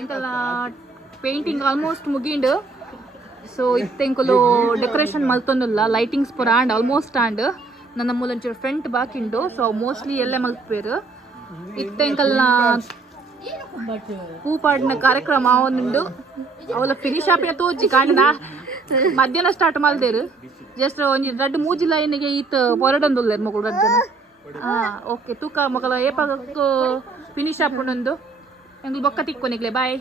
ఇంకల painting almost ముగిండు. So ఇತ್ತೆ ఇంకಲು ಡೆಕೋರೇಷನ್ ಮಲ್ತೊಂದುಲ್ಲ ಲೈಟಿಂಗ್ಸ್ ಪೂರ ಆಂಡ್ ಆಲ್ಮೋಸ್ಟ್ ಆಂಡ್ ನನ್ನ ಮೂಲಂಚೂರು ಫ್ರಂಟ್ ಬಾಕಿಂಡು. ಸೊ ಮೋಸ್ಟ್ಲಿ ಎಲ್ಲೇ ಮಲ್ಪೇರು ಇತ್ತೆ ಇಂಕಲ್ನ ಹೂಪಾಡಿನ ಕಾರ್ಯಕ್ರಮ ಅವನುಂಡು ಅವಳ ಫಿನಿಶ್ ಆಪಿನ ತೋಜಿ ಕಾಂಡಿನ ಮಧ್ಯಾಹ್ನ ಸ್ಟಾರ್ಟ್ ಮಲ್ದೇರು ಜಸ್ಟ್ ಒಂಜಿ ರಡ್ಡು ಮೂಜಿ ಲೈನ್ಗೆ ಈತ ಹೊರಡೊಂದುಲ್ಲೇರು ಮಗಳು ರಡ್ಡನ. ಓಕೆ ತೂಕ ಮಗಳ ಏಪಾಗಕ್ಕೆ ಫಿನಿಶ್ ಆಪುಂಡೊಂದು ಎಂಗ್ಲು ಬೊಕ್ಕ ತಿಕ್ಕೊನಿಗ್ಲೆ ಬಾಯ್.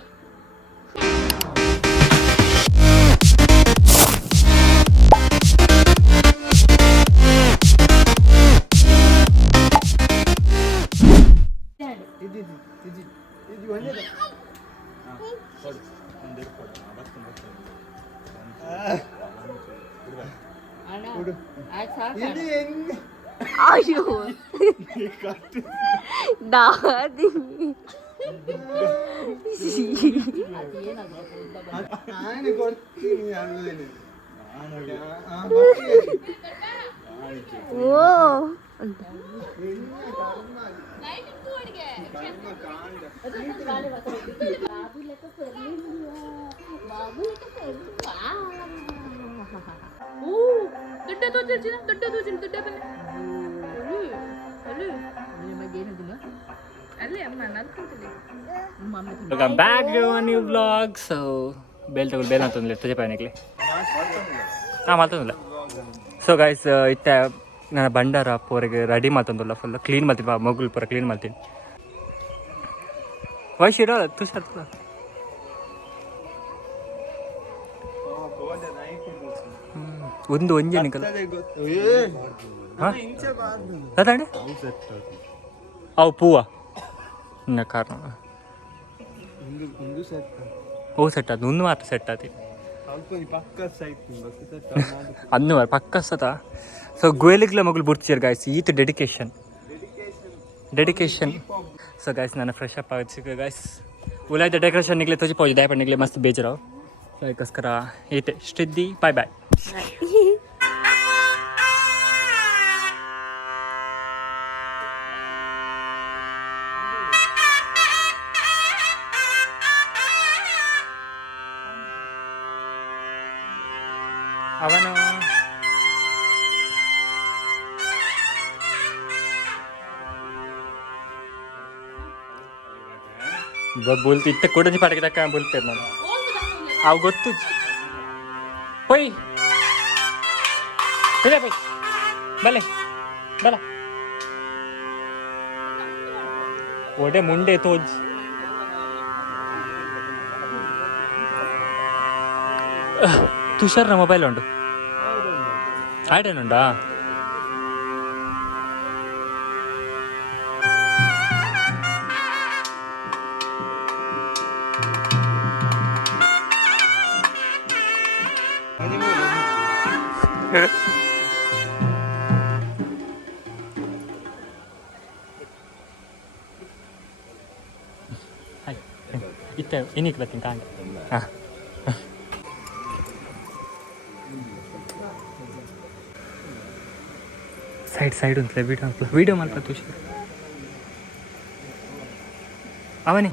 ಅಯ್ಯೋ ದಾದಿ ಓ Welcome back to a new vlog. So bell ಅಂತಂದ್ರೆ ತುಜೆ ಪಾಯನಿಕ್ಲಿ ಮಾತಂದಿಲ್ಲ. ಸೊ ಗೈಸ್ ಇತ್ತೆ ನನ್ನ ಬಂಡಾರ ಪೂರಿಗೆ ರೆಡಿ ಮಾತಂದಿಲ್ಲ ಫುಲ್ ಕ್ಲೀನ್ ಮಾಡ್ತೀನಿ ಮಗುಲ್ ಪೂರ ಕ್ಲೀನ್ ಮಾಡ್ತೀನಿ. ವಯಸ್ಸಿರೋ ತುಷಾರ್ ಒಂದು ಒಂಜೆ ನಿಕಲ್ ಅದಾಂಡೆ ಅವು ಪೂವ ಇನ್ನ ಕಾರಣ ಓ ಸೆಟ್ ಅದು ಒಂದು ಮಾತ್ರ ಸೆಟ್ ಆತಿ ಅನ್ನು ಪಕ್ಕ ಸತ. ಸೊ ಗೋಯಲಿಗ್ಲ ಮಗಳು ಬುಡ್ತಿಯರ್ ಗಾಯ್ಸ್ ಈತ್ ಡೆಡಿಕೇಶನ್. ಸೊ ಗಾಯ್ಸ್ ನಾನು ಫ್ರೆಶ್ ಅಪ್ ಆಗಿ ಗಾಯ್ಸ್ ಉಲಾಯ್ದ ಡೆಕೋರೇಷನ್ ನಿಗ್ಲೆ ತೋಜಿ ಪೋಜಿ ದಯಪ ನಿಗ್ಲೆ ಮಸ್ತ್ ಬೇಜರಾವ್. ಸೊ ಅದಕ್ಕೋಸ್ಕರ ಈತೆ ಶ್ರಿದ್ದಿ ಬಾಯ್ ಬಾಯ್. ಅವನು ಬೋಲ್ತಿ ಇತ್ತ ಕೊಡದಿ ಪಾಟಕ್ಕೆ ತಕ್ಕ ಬೋಲ್ತೇನೆ ನಾನು ಅವು ಗೊತ್ತು ಪೊಯ್ ಇಲ್ಲ ಪೊಯ್ ಬಲೆ ಬಲ ಒಡೆ ಮುಂಡೆ ತೋಜ್ ತುಷಾರ್ನ ಮೊಬೈಲ್ ಉಂಟು ಆಡೇನುಂಟಾ ಇತ್ತೆ ಇನ್ನಿಕ್ ಬರ್ತೀನಿ ಕಾಂಗ ಹಾಂ ಸೈಡ್ ಉಂಟಲ್ಲ ವಿಡಿಯೋ ಮಲ್ಪ ತುಷಾರ್ ಅವನೇ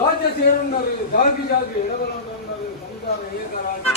ರಾಜ್ಯ ಸೇರುన్నారు ಜಾಗಿ ಎಡಬಲುన్నారు ಸಂಸಾರ ಏಕರಾಜ್ಯ.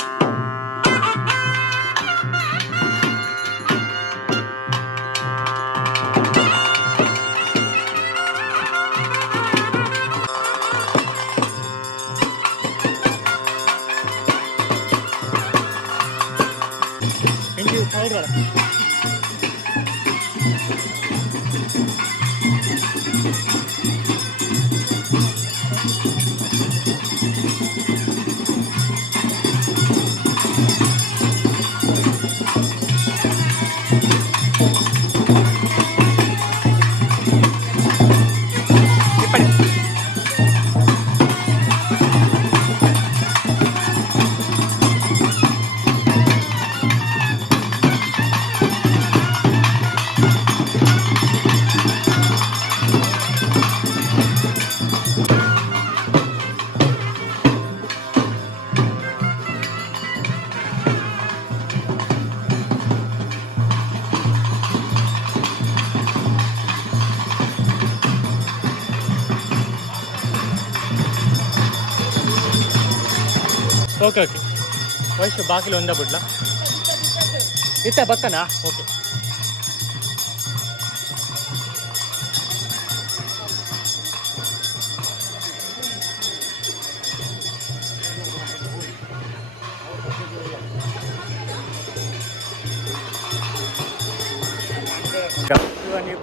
ಓಕೆ ಓಕೆ ವಯಸ್ಸು ಬಾಗಿಲು ಒಂದ ಬಿಡ್ಲಾ ಇತ್ತ ಬಕ್ಕನಾ ಓಕೆ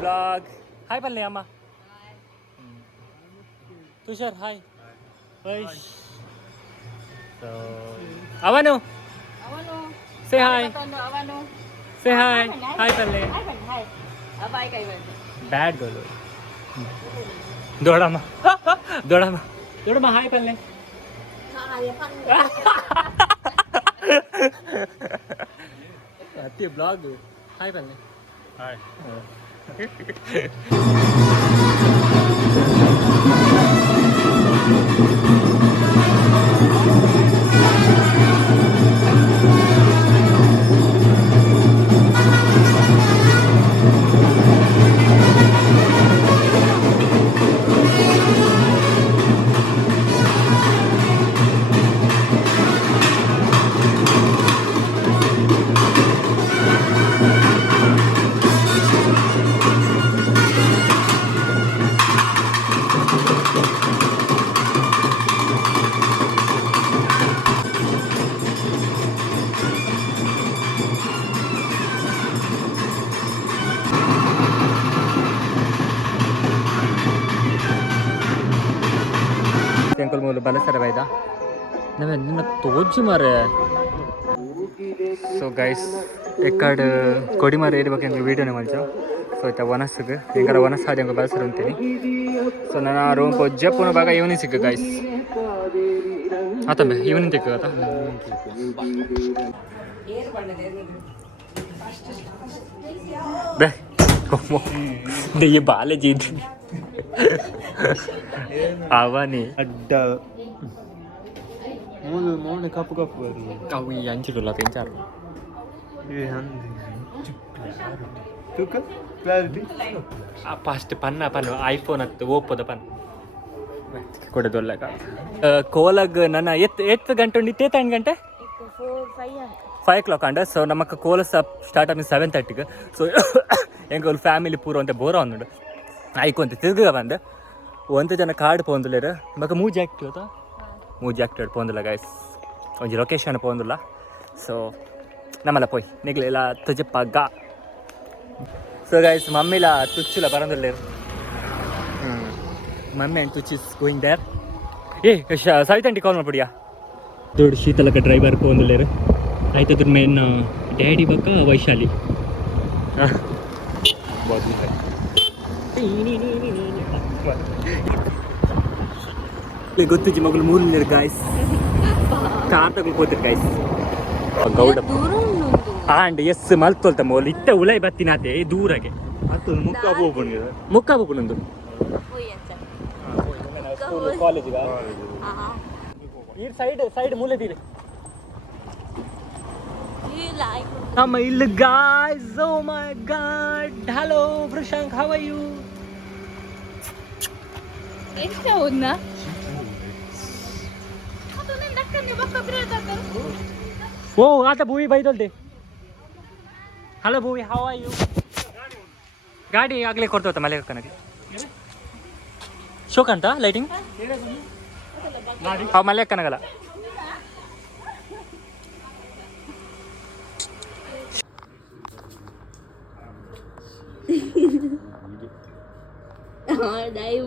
ಬ್ಲಾಗ್ ಹಾಯ್ ಬನ್ನಿ ಅಮ್ಮ ತುಷಾರ್ ಹಾಯ್ ವೈಶ್ ಅವನು say hi say hi hi ಪಲ್ಲೆ ಬ್ಯಾಡ್ ಗೋಲು ದೊಡಮ್ಮ ದೊಡಮ್ಮ ದೊಡಮ್ಮ ಹಾಯ್ ಪಲ್ಲೆ ಅತಿ ಬ್ಲಾಗ್ ಹಾಯ್ ಪಲ್ಲೆ ಹಾಯ್ अंकल मोल बल सर भाईदा नवे निन्न तोजु मारे सो गाइस एकाड कोडी मारे इरबेकु अंग वीडियो ने मलचो सो इता वनसग इंकर वनस हादे अंग बलसर अंತೀನಿ सो नाना रूम पोज्जे पुन बागा इवनिंग सिग गाइस आतंबे इवनिंग तेक आता बे कोमो दे ये बाले जीत ಅವನಿ ಅಡ್ಡ ಮೂಲೆ ಕಪ್ಪು ಕಪ್ಪು ಬರು ಅವು ಅಂಚಿರಲ್ಲ ತಿಂಚಾರು ತೂಕ ಕ್ಲಾರಿಟಿ ಫಸ್ಟ್ ಪನ್ನ ಪನ್ನ ಐಫೋನ್ ಹತ್ತು ಓಪ್ಪೋದ ಪನ್ನ ಕೊಡೋದಲ್ಲ ಕೋಲಾಗ ನನ್ನ ಎತ್ತು ಗಂಟೆ ಉಂಡು 8 ಗಂಟೆ 5 o'clock ಅಂಡ ಸೊ ನಮಕ್ ಕೋಲ ಸ್ಟಾರ್ಟ್ ಆಗಿ 7:30 ಸೊ ಎಂಗ ಫ್ಯಾಮಿಲಿ ಪೂರ ಅಂತ ಬೋರ ಒಂದುಂಡು ಆಯ್ಕೊಂತ ತಿರ್ಗ ಬಂದು ಒಂದು ಜನ ಕಾರ್ಡ್ ಪೋಂದುಲೇರು ಮಗ ಮೂಜಿ ಆಕ್ಟಿವ್ ಪೋಂದಿಲ್ಲ ಗೈಸ್ ಒಂಜಿ ಲೊಕೇಶನ್ ಪೋಂದಿಲ್ಲ ಸೊ ನಮ್ಮಲ್ಲ ಪೋಯ್ ನಿಗ್ಲೆಲ್ಲ ತುಜಪ್ಪ ಸೊ ಗೈಸ್ ಮಮ್ಮಿಲ ತುಚ್ಚುಲ ಬರಂದಿಲ್ಲೇರು ಮಮ್ಮಿ ಆ್ಯಂಡ್ ತುಚ್ಚಿ ಇಸ್ ಗೋಯಿಂಗ್ ದೇರ್ ಸವಿತಂಟಿ ಕಾಲ್ ಮಾಡ್ಬಿಡಿಯಾ ದೊಡ್ಡ ಶೀತಲಕ ಡ್ರೈವರ್ ಪೋಂದಿಲ್ಲೇರು ಆಯ್ತದ್ರ ಮೇನ್ ಡ್ಯಾಡಿ ಬಕ್ಕ ವೈಶಾಲಿ ಗೊತ್ತಿಜ್ಜಿ ಮಗಳು ಮೂರನೇರು ಗಾಯ್ಸ್ ಕಾರ್ ತಗೊಳ್ಕೋತಿರ್ ಗಾಯ್ಸ್ ಗೌಡ ಆಂಡ್ ಎಸ್ ಮಲ್ತೊಲ್ತ ಮೋಲ್ ಇಟ್ಟ ಉಳೈ ಬತ್ತಿನಾತೆ ದೂರಗೆ ಮುಕ್ಕ ಹೋಗ್ಬಿಡೊಂದು ಕಾಲೇಜಿಗ ಈ ಸೈಡ್ ಮೂಲೆದಿರಿ ನಮ್ಮ ಇಲ್ಲಿ guys oh my God hello ಪ್ರಶಾಂಕ್ ಹೌ ಆರ್ ಯು ಎಷ್ಟು ಹೋದ್ನಾ ಓ ಆತ ಭೂವಿ ಬೈದೊಲ್ದೆ hello Bhuvi how are you ಗಾಡಿ ಆಗ್ಲೇ ಕೊಡ್ತೋತ ಮಲೆ ಕನಗೆ ಶೋಕ್ ಅಂತ ಲೈಟಿಂಗ್ ಅವ್ ಮಲೆ ಕನಗಲ್ಲ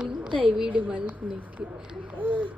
ఉంటాయి వీడి మనసునికి